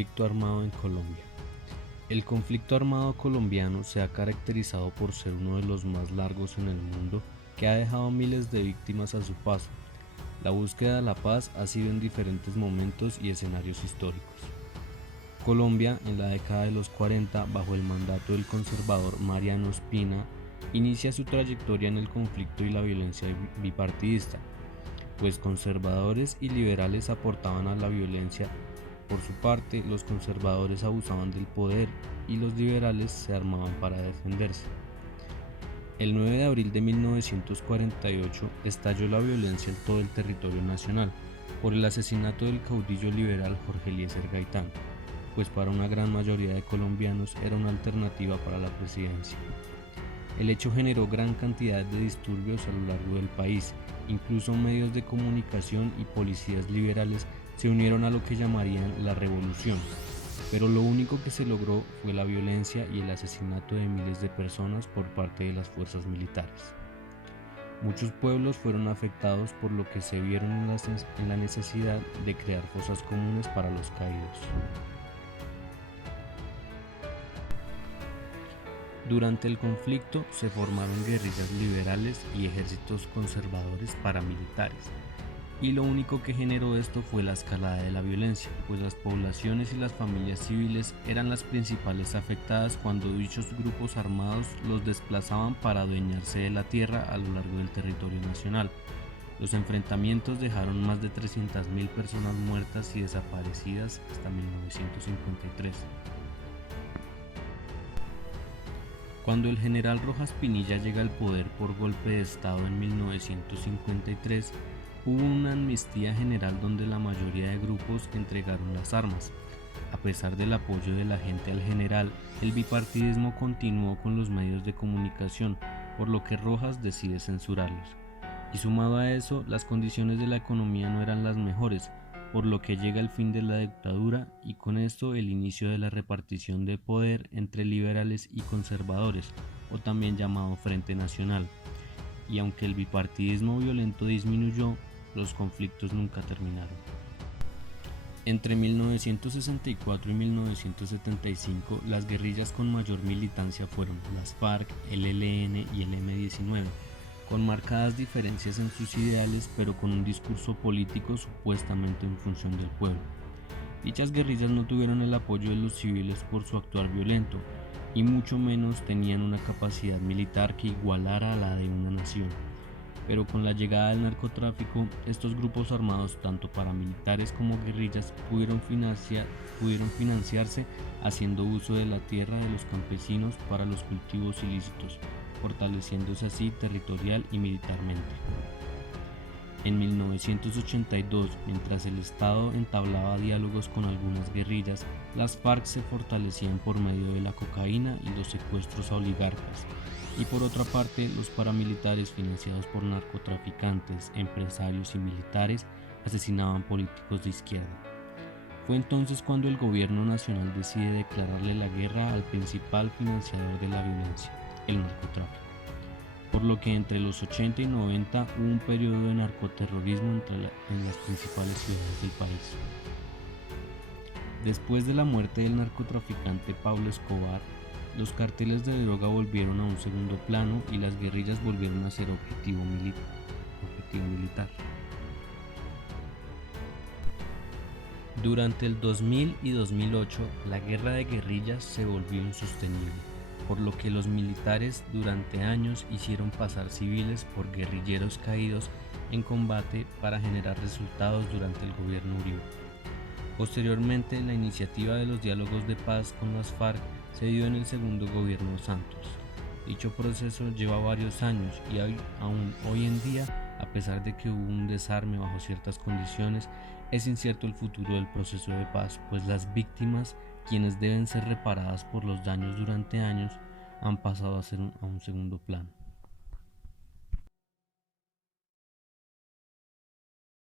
Conflicto armado en Colombia. El conflicto armado colombiano se ha caracterizado por ser uno de los más largos en el mundo, que ha dejado miles de víctimas a su paso. La búsqueda de la paz ha sido en diferentes momentos y escenarios históricos. Colombia, en la década de los 40, bajo el mandato del conservador Mariano Ospina, inicia su trayectoria en el conflicto y la violencia bipartidista, pues conservadores y liberales aportaban a la violencia. Por su parte, los conservadores abusaban del poder y los liberales se armaban para defenderse. El 9 de abril de 1948 estalló la violencia en todo el territorio nacional por el asesinato del caudillo liberal Jorge Eliezer Gaitán, pues para una gran mayoría de colombianos era una alternativa para la presidencia. El hecho generó gran cantidad de disturbios a lo largo del país, incluso medios de comunicación y policías liberales se unieron a lo que llamarían la revolución, pero lo único que se logró fue la violencia y el asesinato de miles de personas por parte de las fuerzas militares. Muchos pueblos fueron afectados, por lo que se vieron en la necesidad de crear fosas comunes para los caídos. Durante el conflicto se formaron guerrillas liberales y ejércitos conservadores paramilitares, y lo único que generó esto fue la escalada de la violencia, pues las poblaciones y las familias civiles eran las principales afectadas cuando dichos grupos armados los desplazaban para adueñarse de la tierra a lo largo del territorio nacional. Los enfrentamientos dejaron más de 300.000 personas muertas y desaparecidas hasta 1953. Cuando el general Rojas Pinilla llega al poder por golpe de estado en 1953, hubo una amnistía general donde la mayoría de grupos entregaron las armas. A pesar del apoyo de la gente al general, el bipartidismo continuó con los medios de comunicación, por lo que Rojas decide censurarlos. Y sumado a eso, las condiciones de la economía no eran las mejores, por lo que llega el fin de la dictadura y con esto el inicio de la repartición de poder entre liberales y conservadores, o también llamado Frente Nacional. Y aunque el bipartidismo violento disminuyó, los conflictos nunca terminaron. Entre 1964 y 1975, las guerrillas con mayor militancia fueron las FARC, el ELN y el M-19, con marcadas diferencias en sus ideales, pero con un discurso político supuestamente en función del pueblo. Dichas guerrillas no tuvieron el apoyo de los civiles por su actuar violento, y mucho menos tenían una capacidad militar que igualara a la de una nación. Pero con la llegada del narcotráfico, estos grupos armados, tanto paramilitares como guerrillas, pudieron financiarse haciendo uso de la tierra de los campesinos para los cultivos ilícitos, fortaleciéndose así territorial y militarmente. En 1982, mientras el Estado entablaba diálogos con algunas guerrillas, las FARC se fortalecían por medio de la cocaína y los secuestros a oligarcas, y por otra parte los paramilitares, financiados por narcotraficantes, empresarios y militares, asesinaban políticos de izquierda. Fue entonces cuando el gobierno nacional decide declararle la guerra al principal financiador de la violencia, el narcotráfico, por lo que entre los 80 y 90 hubo un periodo de narcoterrorismo en las principales ciudades del país. Después de la muerte del narcotraficante Pablo Escobar, los carteles de droga volvieron a un segundo plano y las guerrillas volvieron a ser objetivo militar. Durante el 2000 y 2008, la guerra de guerrillas se volvió insostenible, por lo que los militares durante años hicieron pasar civiles por guerrilleros caídos en combate para generar resultados durante el gobierno Uribe. Posteriormente, la iniciativa de los diálogos de paz con las FARC se dio en el segundo gobierno Santos. Dicho proceso lleva varios años y aún hoy en día, a pesar de que hubo un desarme bajo ciertas condiciones, es incierto el futuro del proceso de paz, pues las víctimas, quienes deben ser reparadas por los daños durante años, han pasado a ser a un segundo plano.